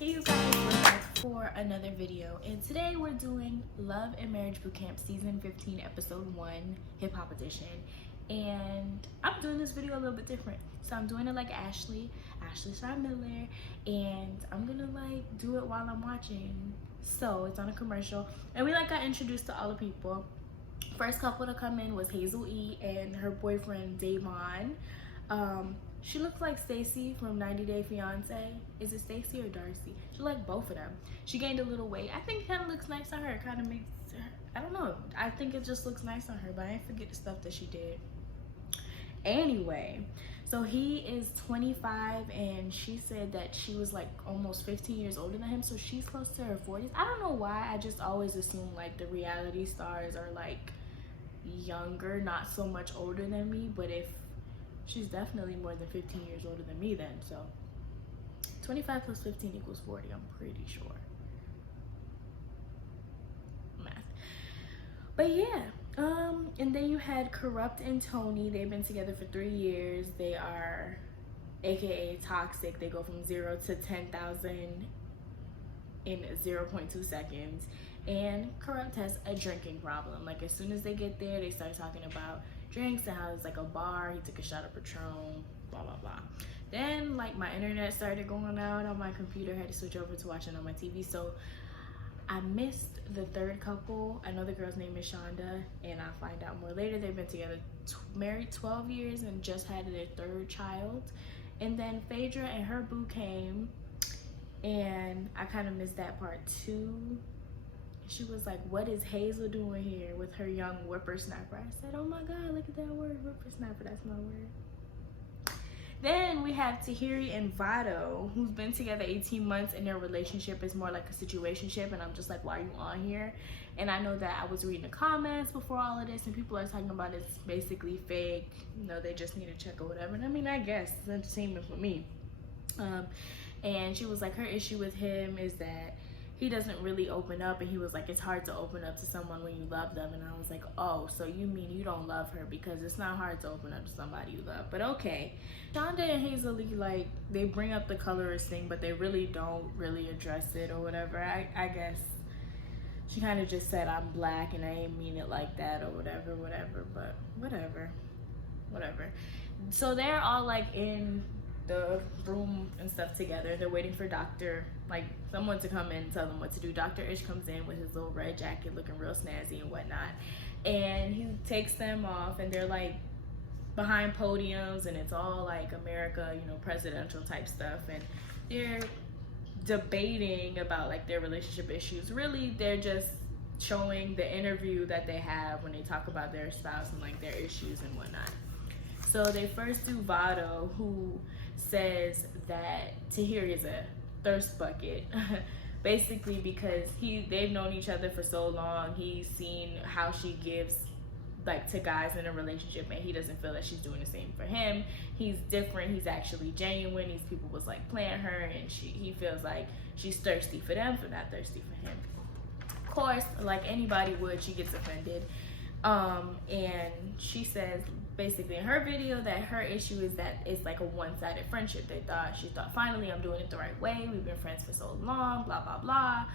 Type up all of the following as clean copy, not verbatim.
Hey you guys, we're back for another video, and today we're doing Love and Marriage Bootcamp Season 15 Episode 1 Hip Hop Edition. And I'm doing this video a little bit different. So I'm doing it like Ashley Sean Miller, and I'm gonna do it while I'm watching. So it's on a commercial, and we got introduced to all the people. First couple to come in was Hazel E and her boyfriend Davon. She looks like Stacy from 90 Day Fiance. Is it Stacy or Darcy? She like both of them. She gained a little weight. I think it kind of looks nice on her. It kind of makes her, I don't know. I think it just looks nice on her, but I didn't forget the stuff that she did. Anyway, so he is 25 and she said that she was like almost 15 years older than him. So she's close to her 40s. I don't know why. I just always assume like the reality stars are like younger, not so much older than me. But if she's definitely more than 15 years older than me then, so 25 plus 15 equals 40, I'm pretty sure. Math. But yeah, and then you had Corrupt and Tony. They've been together for 3 years. They are AKA toxic. They go from 0 to 10,000 in 0.2 seconds. And Corrupt has a drinking problem. Like as soon as they get there, they start talking about drinks and how it's like a bar. He took a shot of Patron, blah blah blah. Then like my internet started going out on my computer. I had to switch over to watching on my TV. So I missed the third couple. I know the girl's name is Shonda, and I'll find out more later. They've been together, married 12 years and just had their third child. And then Phaedra and her boo came, and I kind of missed that part too. She was like, what is Hazel doing here with her young whippersnapper? I said, oh my God, look at that word, whippersnapper, that's my word. Then we have Tahiri and Vado, who's been together 18 months, and their relationship is more like a situationship, and I'm just like, why are you on here? And I know that I was reading the comments before all of this, and people are talking about it's basically fake, you know, they just need a check or whatever. And I mean, I guess it's entertainment for me. And she was like, her issue with him is that he doesn't really open up, and he was like, it's hard to open up to someone when you love them. And I was like, oh, so you mean you don't love her, because it's not hard to open up to somebody you love. But okay. Shonda and Hazel Lee, like, they bring up the colorist thing, but they really don't really address it or whatever. I guess she kind of just said I'm black and I ain't mean it like that or whatever, but whatever. So they're all like in the room and stuff together. They're waiting for someone to come in and tell them what to do. Dr. Ish comes in with his little red jacket looking real snazzy and whatnot, and he takes them off, and they're like behind podiums, and it's all like America, you know, presidential type stuff, and they're debating about like their relationship issues. Really, they're just showing the interview that they have when they talk about their spouse and like their issues and whatnot. So they first do Vado, who says that Tahiri is a thirst bucket, basically because they've known each other for so long. He's seen how she gives like to guys in a relationship, and he doesn't feel that she's doing the same for him. He's different. He's actually genuine. These people was like playing her, and he feels like she's thirsty for them, but not thirsty for him. Of course, like anybody would, she gets offended. And she says basically in her video that her issue is that it's like a one-sided friendship. She thought finally I'm doing it the right way, we've been friends for so long, blah blah blah.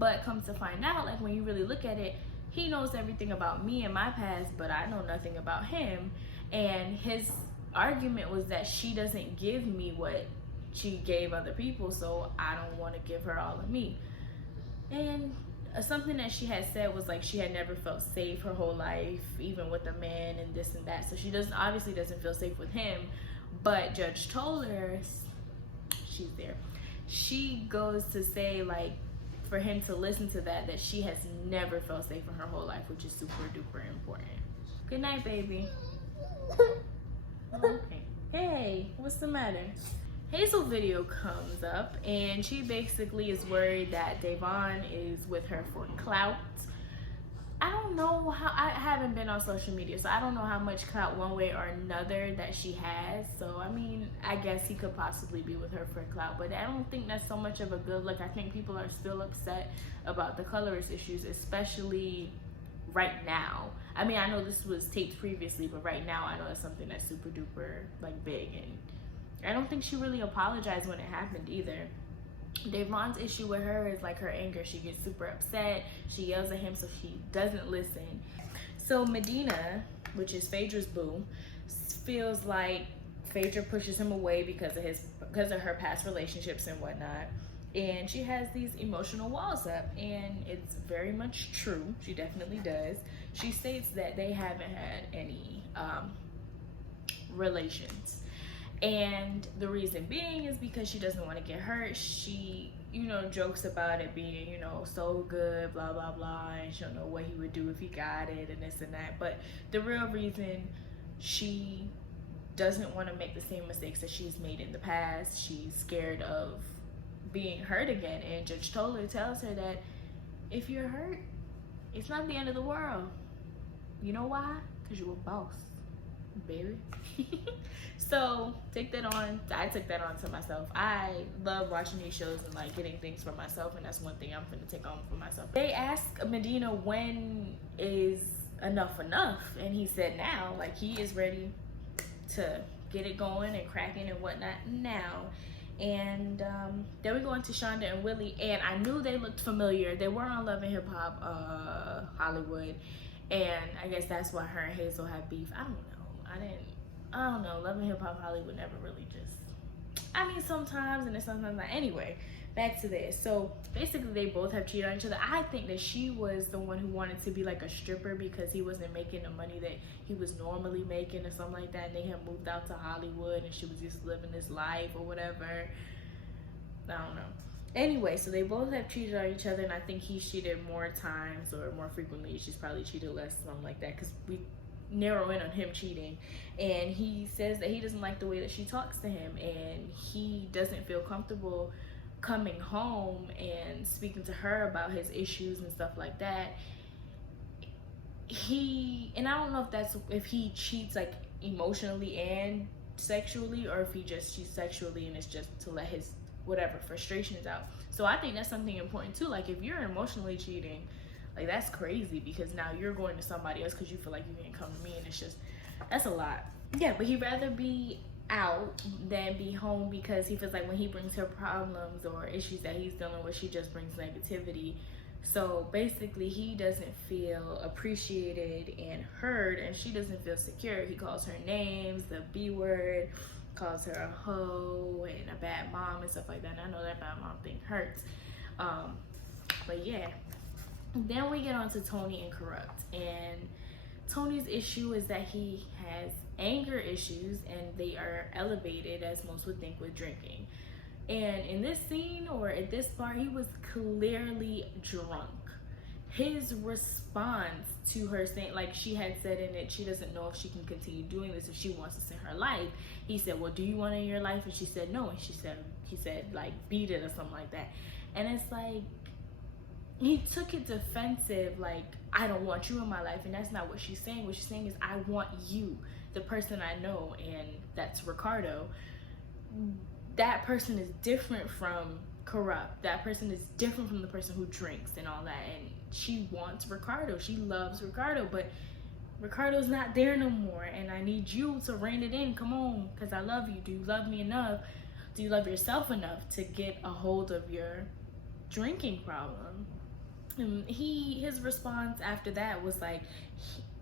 But come to find out, like when you really look at it, he knows everything about me and my past, but I know nothing about him. And his argument was that she doesn't give me what she gave other people, so I don't want to give her all of me. And something that she had said was like she had never felt safe her whole life, even with a man and this and that. So she obviously doesn't feel safe with him. But Judge told her, she's there, she goes to say like for him to listen to that she has never felt safe in her whole life, which is super duper important. Good night, baby. Okay. Hey, what's the matter? Hazel video comes up, and she basically is worried that Davon is with her for clout. I don't know how, I haven't been on social media, so I don't know how much clout one way or another that she has. So I mean, I guess he could possibly be with her for clout, but I don't think that's so much of a good look. I think people are still upset about the colorist issues, especially right now. I mean, I know this was taped previously, but right now I know it's something that's super duper like big, and I don't think she really apologized when it happened either. Devon's issue with her is like her anger. She gets super upset. She yells at him, so she doesn't listen. So Medina, which is Phaedra's boo, feels like Phaedra pushes him away because of her past relationships and whatnot. And she has these emotional walls up, and it's very much true. She definitely does. She states that they haven't had any relations. And the reason being is because she doesn't want to get hurt. She, jokes about it being, so good, blah, blah, blah, and she don't know what he would do if he got it and this and that. But the real reason, she doesn't want to make the same mistakes that she's made in the past. She's scared of being hurt again. And Judge Toller tells her that if you're hurt, it's not the end of the world. You know why? Because you're a boss, baby. So take that on. I took that on to myself. I love watching these shows and like getting things for myself, and that's one thing I'm gonna take on for myself. They asked Medina when is enough, and he said now. Like, he is ready to get it going and cracking and whatnot now. And then we go into Shonda and Willie, and I knew they looked familiar. They were on Love and Hip Hop Hollywood, and I guess that's why her and Hazel had beef. I don't know. Love and Hip Hop Hollywood never really sometimes, and then sometimes not. Anyway, back to this. So basically they both have cheated on each other. I think that she was the one who wanted to be like a stripper because he wasn't making the money that he was normally making or something like that, and they had moved out to Hollywood and she was just living this life or whatever. I don't know. Anyway, so they both have cheated on each other, and I think he's cheated more times or more frequently. She's probably cheated less, something like that, because we narrow in on him cheating. And he says that he doesn't like the way that she talks to him, and he doesn't feel comfortable coming home and speaking to her about his issues and stuff like that. And I don't know if he cheats like emotionally and sexually, or if he just cheats sexually and it's just to let his whatever frustrations out. So I think that's something important too. Like, if you're emotionally cheating, like, that's crazy, because now you're going to somebody else because you feel like you can't come to me, and it's just, that's a lot. Yeah, but he'd rather be out than be home, because he feels like when he brings her problems or issues that he's dealing with, she just brings negativity. So basically he doesn't feel appreciated and heard, and she doesn't feel secure. He calls her names, the B word, calls her a hoe and a bad mom and stuff like that. And I know that bad mom thing hurts. But yeah. Then we get on to Tony and Corrupt. And Tony's issue is that he has anger issues, and they are elevated, as most would think, with drinking. And in this scene, or at this part, he was clearly drunk. His response to her saying, like she had said in it, she doesn't know if she can continue doing this, if she wants this in her life. He said, well, do you want it in your life? And she said no. And he said like, beat it or something like that. And it's like, he took it defensive, like, I don't want you in my life. And that's not what she's saying. What she's saying is, I want you, the person I know, and that's Ricardo. That person is different from Corrupt. That person is different from the person who drinks and all that. And she wants Ricardo. She loves Ricardo, but Ricardo's not there no more. And I need you to rein it in. Come on, because I love you. Do you love me enough? Do you love yourself enough to get a hold of your drinking problem? And his response after that was like,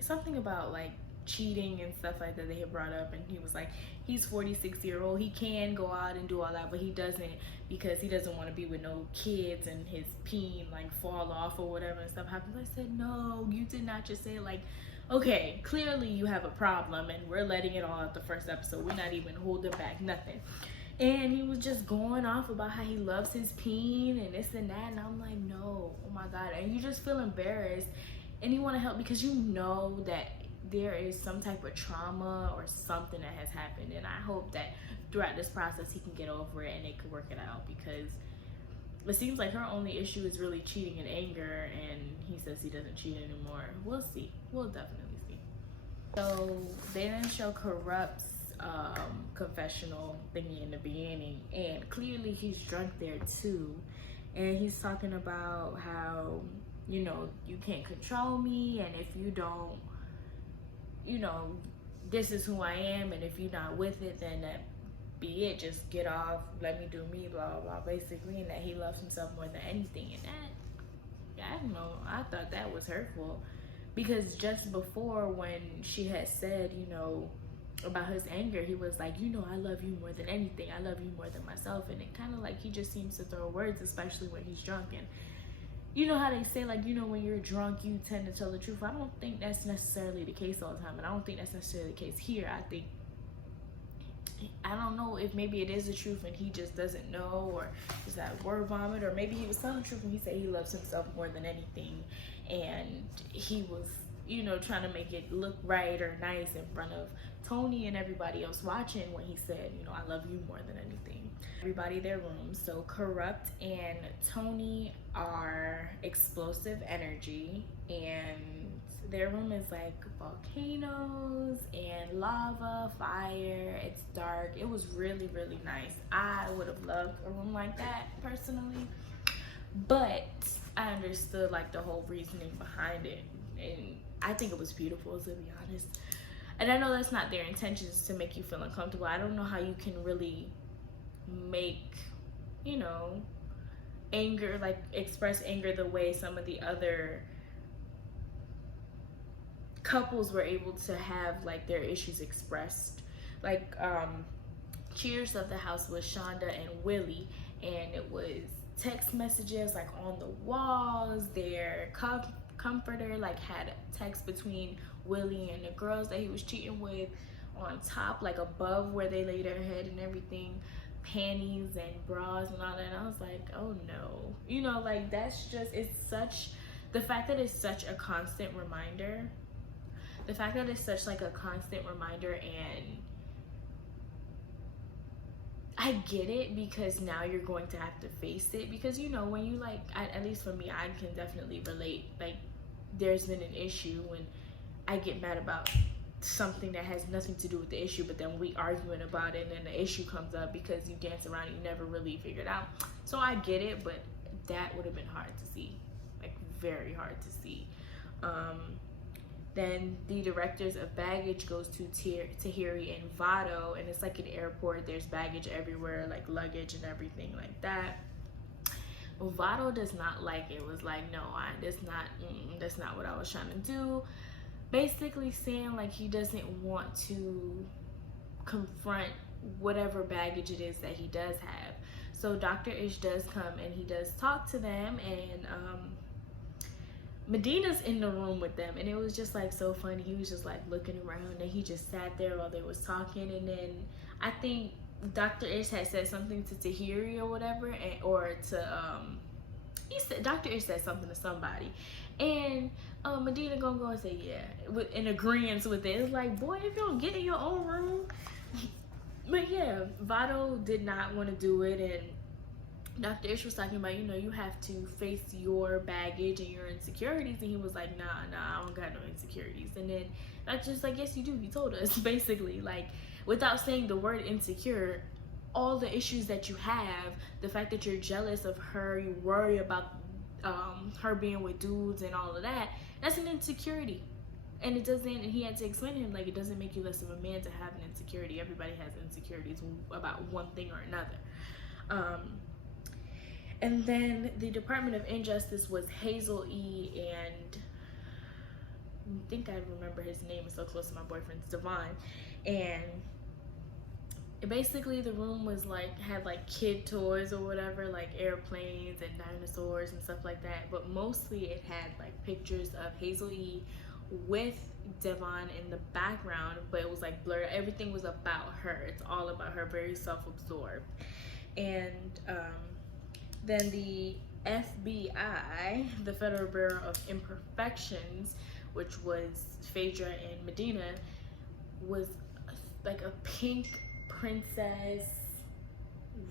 something about like cheating and stuff like that they had brought up, and he was like, he's 46-year-old, he can go out and do all that, but he doesn't, because he doesn't want to be with no kids and his peen like fall off or whatever and stuff happens. I said, no, you did not just say, like, okay, clearly you have a problem, and we're letting it all out the first episode. We're not even holding back nothing. And he was just going off about how he loves his peen and this and that. And I'm like, no, oh my God. And you just feel embarrassed, and you want to help because you know that there is some type of trauma or something that has happened. And I hope that throughout this process he can get over it and they can work it out, because it seems like her only issue is really cheating and anger, and he says he doesn't cheat anymore. We'll see. We'll definitely see. So they didn't show Corrupt's confessional thingy in the beginning, and clearly he's drunk there too, and he's talking about how, you know, you can't control me, and if you don't, you know, this is who I am, and if you're not with it, then that be it, just get off, let me do me, blah blah blah, basically, and that he loves himself more than anything. And that, I don't know, I thought that was hurtful, because just before, when she had said, you know, about his anger, he was like, you know, I love you more than anything, I love you more than myself. And it kind of like, he just seems to throw words, especially when he's drunk. And you know how they say, like, you know, when you're drunk you tend to tell the truth. I don't think that's necessarily the case all the time, and I don't think that's necessarily the case here. I think, I don't know if maybe it is the truth and he just doesn't know, or is that word vomit, or maybe he was telling the truth when he said he loves himself more than anything, and he was, you know, trying to make it look right or nice in front of Tony and everybody else watching, when he said, you know, I love you more than anything. Everybody, their rooms. So Corrupt and Tony are explosive energy, and their room is like volcanoes and lava, fire. It's dark. It was really, really nice. I would have loved a room like that personally, but I understood like the whole reasoning behind it, and I think it was beautiful, to be honest. And I know that's not their intentions, to make you feel uncomfortable. I don't know how you can really make, you know, anger, like express anger the way some of the other couples were able to have like their issues expressed. Like Cheers of the House was Shonda and Willie, and it was text messages like on the walls. Their comforter like had text between Willie and the girls that he was cheating with on top, like above where they lay their head and everything, panties and bras and all that. And I was like, oh no, you know, like that's just, it's such, the fact that it's such a constant reminder, the fact that it's such like a constant reminder. And I get it, because now you're going to have to face it, because you know, when you like, at least for me, I can definitely relate. Like, there's been an issue when I get mad about something that has nothing to do with the issue, but then we arguing about it, and then the issue comes up because you dance around and you never really figured it out. So I get it, but that would have been hard to see, like very hard to see. Then the directors of baggage goes to Tahiri and Vado, and it's like an airport. There's baggage everywhere, like luggage and everything like that. Vado does not like it. Was like, no, that's not what I was trying to do. Basically saying like he doesn't want to confront whatever baggage it is that he does have. So Dr. Ish does come and he does talk to them, and Medina's in the room with them, and it was just like so funny. He was just like looking around, and he just sat there while they was talking. And then I think Dr. Ish had said something to Tahiri or whatever, or to Dr. Ish said something to somebody, and Medina gonna go and say yeah, in agreement with it. It's like, boy, if you don't get in your own room. But yeah, Vado did not want to do it, and Dr. Ish was talking about, you know, you have to face your baggage and your insecurities, and he was like, nah, I don't got no insecurities. And then that's just like, yes you do, you told us. Basically, like, without saying the word insecure, all the issues that you have, the fact that you're jealous of her, you worry about her being with dudes and all of that, that's an insecurity. And it doesn't, and he had to explain to him, like, it doesn't make you less of a man to have an insecurity. Everybody has insecurities about one thing or another. And then the Department of Injustice was Hazel E. and I think I remember his name, is so close to my boyfriend's, Devon. And basically the room was like, had like kid toys or whatever, like airplanes and dinosaurs and stuff like that. But mostly it had like pictures of Hazel E. with Devon in the background, but it was like blurred. Everything was about her. It's all about her, very self-absorbed. And then the FBI, the Federal Bureau of Imperfections, which was Phaedra and Medina, was like a pink princess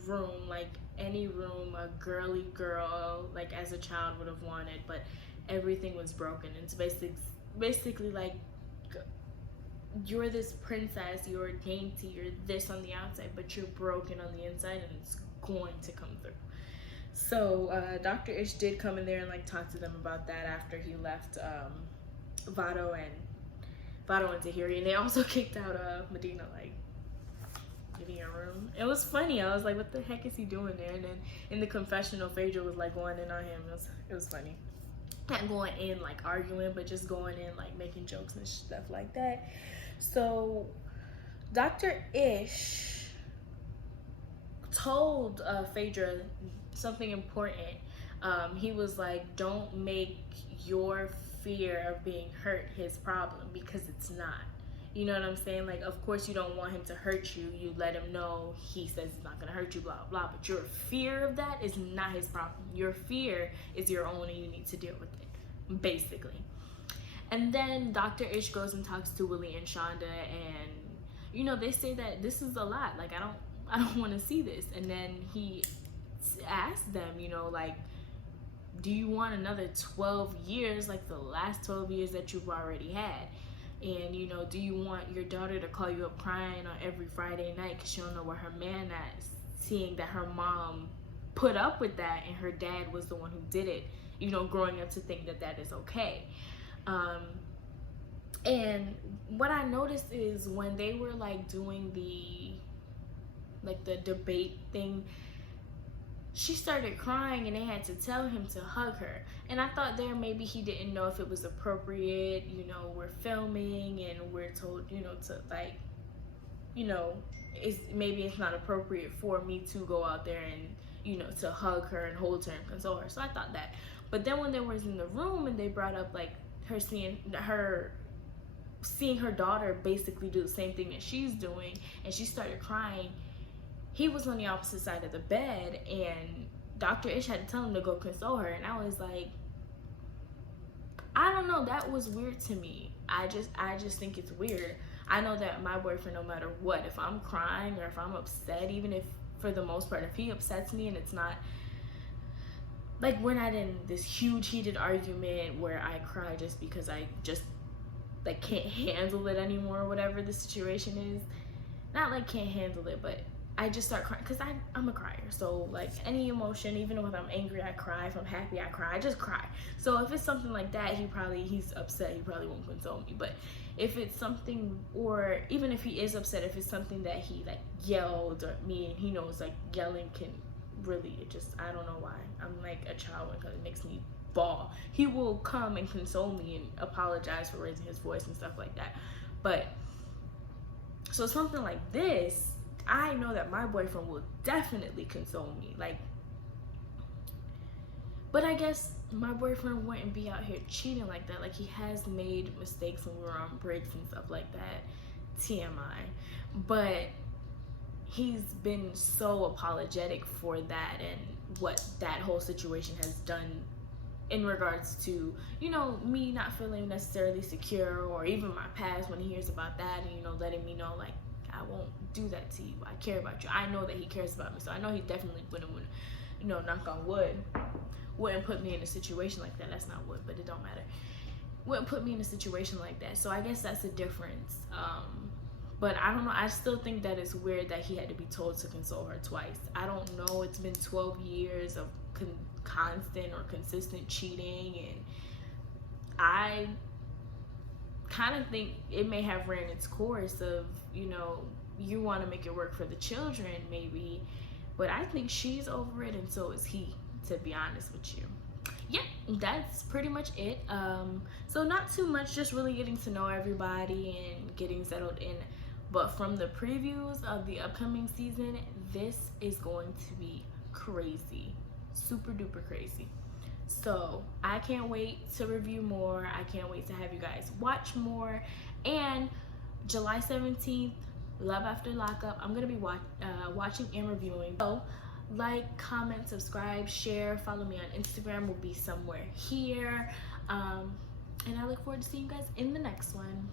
room, like any room a girly girl, like as a child would have wanted, but everything was broken. It's basically like, you're this princess, you're dainty, you're this on the outside, but you're broken on the inside, and it's going to come through. So Dr. Ish did come in there and like talk to them about that after he left Vado and Tahiri, and they also kicked out Medina, like, get in your room. It was funny. I was like, what the heck is he doing there? And then in the confessional, Phaedra was like going in on him. It was funny. Not going in like arguing, but just going in like making jokes and stuff like that. So Dr. Ish told Phaedra something important. He was like, don't make your fear of being hurt his problem, because it's not. You know what I'm saying? Like, of course you don't want him to hurt you. You let him know he says he's not gonna hurt you, blah, blah. But your fear of that is not his problem. Your fear is your own and you need to deal with it, basically. And then Dr. Ish goes and talks to Willie and Shonda, and, you know, they say that this is a lot. Like, I don't want to see this. And then he asked them, you know, like, do you want another 12 years, like the last 12 years that you've already had? And, you know, do you want your daughter to call you up crying on every Friday night because she don't know where her man is, seeing that her mom put up with that and her dad was the one who did it, you know, growing up to think that that is okay. And what I noticed is when they were like doing the debate thing, she started crying and they had to tell him to hug her. And I thought there maybe he didn't know if it was appropriate, you know, we're filming and we're told, you know, to like, you know, maybe it's not appropriate for me to go out there and, you know, to hug her and hold her and console her. So I thought that. But then when they was in the room and they brought up like her seeing her daughter basically do the same thing that she's doing, and she started crying, he was on the opposite side of the bed, and Dr. Ish had to tell him to go console her. And I was like, I don't know, that was weird to me. I just think it's weird. I know that my boyfriend, no matter what, if I'm crying or if I'm upset, even if for the most part, if he upsets me and it's not like we're not in this huge heated argument where I cry just because I just like can't handle it anymore or whatever the situation is. Not like can't handle it, but I just start crying because I'm a crier. So like any emotion, even if I'm angry, I cry. If I'm happy, I cry. I just cry. So if it's something like that, he's upset. He probably won't console me. But if it's something, or even if he is upset, if it's something that he like yelled at me and he knows like yelling can really, I don't know why. I'm like a child because it makes me bawl. He will come and console me and apologize for raising his voice and stuff like that. But so something like this, I know that my boyfriend will definitely console me. Like, but I guess my boyfriend wouldn't be out here cheating like that. Like, he has made mistakes when we were on breaks and stuff like that. TMI. But he's been so apologetic for that and what that whole situation has done in regards to, you know, me not feeling necessarily secure, or even my past when he hears about that and, you know, letting me know, like, I won't do that to you. I care about you. I know that he cares about me. So I know he definitely wouldn't, you know, knock on wood, wouldn't put me in a situation like that. That's not wood, but it don't matter. Wouldn't put me in a situation like that. So I guess that's the difference. But I don't know. I still think that it's weird that he had to be told to console her twice. I don't know. It's been 12 years of constant or consistent cheating, and I kind of think it may have ran its course of, you know, you want to make it work for the children maybe, but I think she's over it and so is he, to be honest with you. Yeah, that's pretty much it. So not too much, just really getting to know everybody and getting settled in. But from the previews of the upcoming season, this is going to be crazy, super duper crazy. So I can't wait to review more. I can't wait to have you guys watch more. And July 17th, Love After Lockup, I'm gonna be watching and reviewing. So like, comment, subscribe, share, follow me on Instagram, will be somewhere here. And I look forward to seeing you guys in the next one.